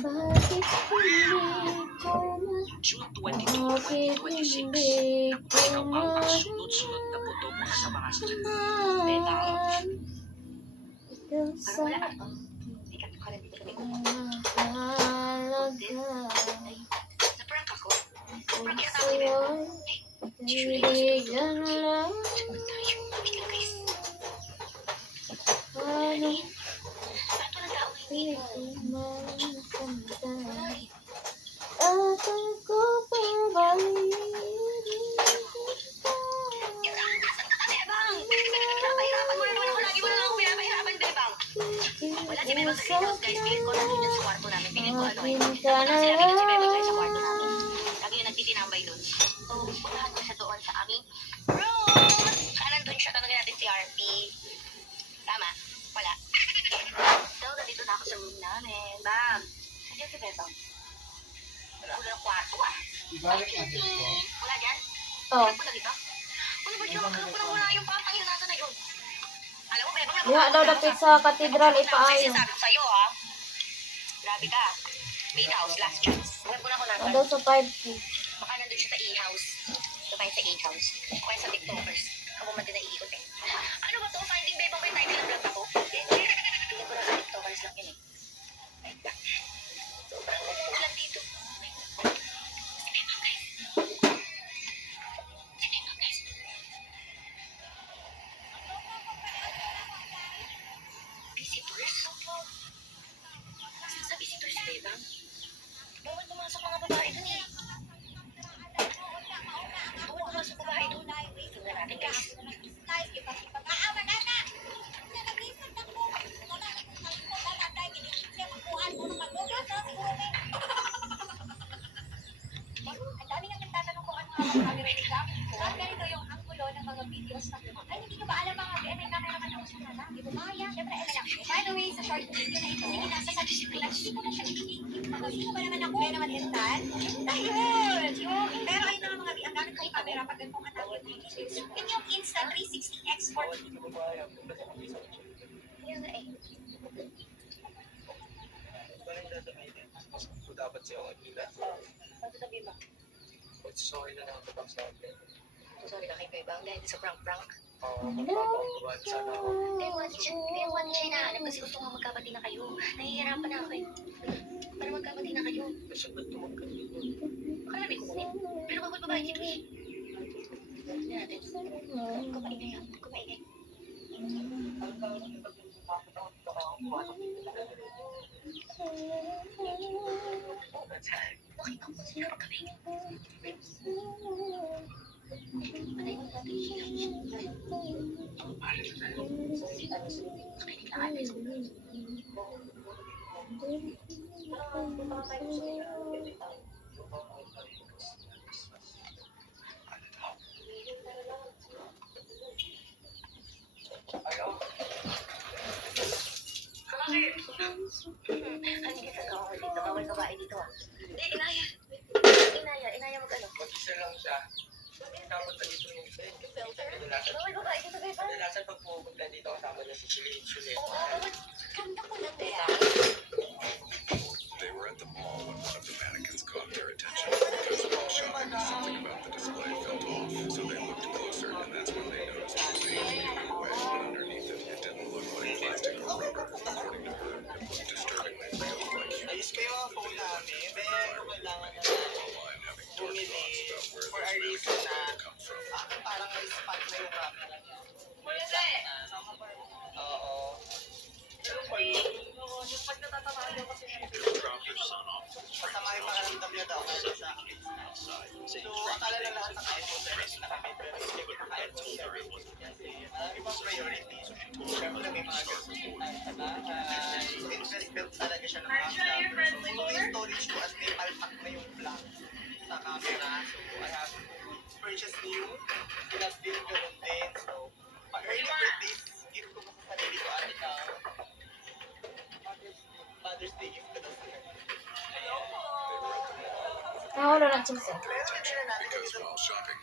Bakit hindi ko June 22, Bakit 2026. hindi ko Ikaw ang sunod-sunod na putok sa mga mahalman? Ikaw sa mahalaga. Naprank ako. Kung sa'yo'y kaibigan lang. Paano pinagmamasdan? Atal ko pabalik. Pinapahirapan mo na naman ako. Lagi mo na lang ako pinapahirapan, Bebang. Wala si Bebang sa greenhouse, guys. Pilit ko nandun yan sa kwarto namin. Pilit ko ano eh. Napunta sila pilit si Bebang guys sa kwarto namin. Lagi yung nagtitinambay doon. So, unahan ko siya doon sa aming room. Saka nandun siya. Tanongin natin si RP. Tama? Wala. So, nandito na ako sa room namin. Bam! Nandiyan si Bebang. Wala ng kwarto ah. Ibalik na dito. Wala dyan? Oh, Wala po dito? Ano ba dyan? Magkaroon ko na wala yung patang yun. Nasa na yun? Alam mo, Bebang, diha daw dapit sa katedral ipaayo. Sabi ko sa'yo, ha? Grabe ka. Main house, last chance. Huwag mo na ako natin. Daw sa 5K. Baka nandun siya sa A-house. Sabay sa A-house. O kaya sa TikTokers. Ako man din naiikot eh. Ano ba to? Finding Bebang may title ng vlog ako? Tingnan ko lang sa TikTokers lang yun eh. Sobrang ulan dito. Si Bebang, guys. Si Bebang, guys. Visitors? Saan sa visitors si Bebang? Bawal pumasok mga babae dun eh. Bawal pumasok babae dun. Tingnan natin guys. Ang dami nang nagtatanong kung ano mga camera nila. At ganito yung anggulo ng mga videos na ay hindi nyo ba alam mga camera naman ako siya na di ba kaya? Siyempre, lang. By the way, sa short video na ito, hindi nasa sa discipline. Hindi ko na siya i-keep. Sino ba naman ako? Kaya naman Entan? Ayun! Pero ayun naman mga ang gamit kayong camera pag ganitong atawid na yun yung Insta360 export. Yan na eh. Dapat siya ang ila. Ano sabi ba? Sorry na lang ako sa akin. Sorry na kay Bebang dahil sa prank-prank. Magpapagawa sana ako. Kaya wala siya hinahanap kasi gusto nga magkabati na kayo. Nahihirapan na ako eh. Para magkabati na kayo. Kasi ba't tumagkal yun? Akala may kukunin. Pero bakit babae dito eh? Hindi natin. Kumaingay yan. Kumaingay. Okay, ako sinarap kami. Patay mo natin yung makinig lang kami. Ano ginagawa ko dito? Bawal babae dito ah. Hindi, inaya. Inaya mag-ano. Mag-isa lang siya. Dapat na dito yung isa. Bawal babae dito, Bebang. Kadalasan pag pupunta dito kasama niya si Chilin Chulin. Oo, bawal. Ganda ko na, Bea. They were at the mall when one of the mannequins caught their attention. Because while shopping, something about the display felt off, so they looked closer, and that's when they noticed the thing moving away. But underneath it, it didn't look like plastic or rubber. According to her, it was disturbingly real, like human Ayos ko yung phone namin. Pero kailangan na online having dark bumili thoughts about where for those a reason mannequins na might have come from. parang may spot na yung camera niya. Oo. Yung pag natatamaan daw kasi Drop your son off. Masama yung pakaramdam niya daw kasi sa akin. So, akala na lahat ng iPhone direct na kami pero hindi ko naka-iPhone direct. Kasi ibang priority. Siyempre may mga gastusin tayo sa bahay. Interest built talaga siya ng mga camera. So, kung yung storage ko at may palpak na yung black sa camera. So, I have to purchase new. Pinag din ganun din. So, early birthdays, gift ko pa sa sarili ko at ikaw. Mother's Day gift ko na sa kanya. Nahula na siya. Because while shopping,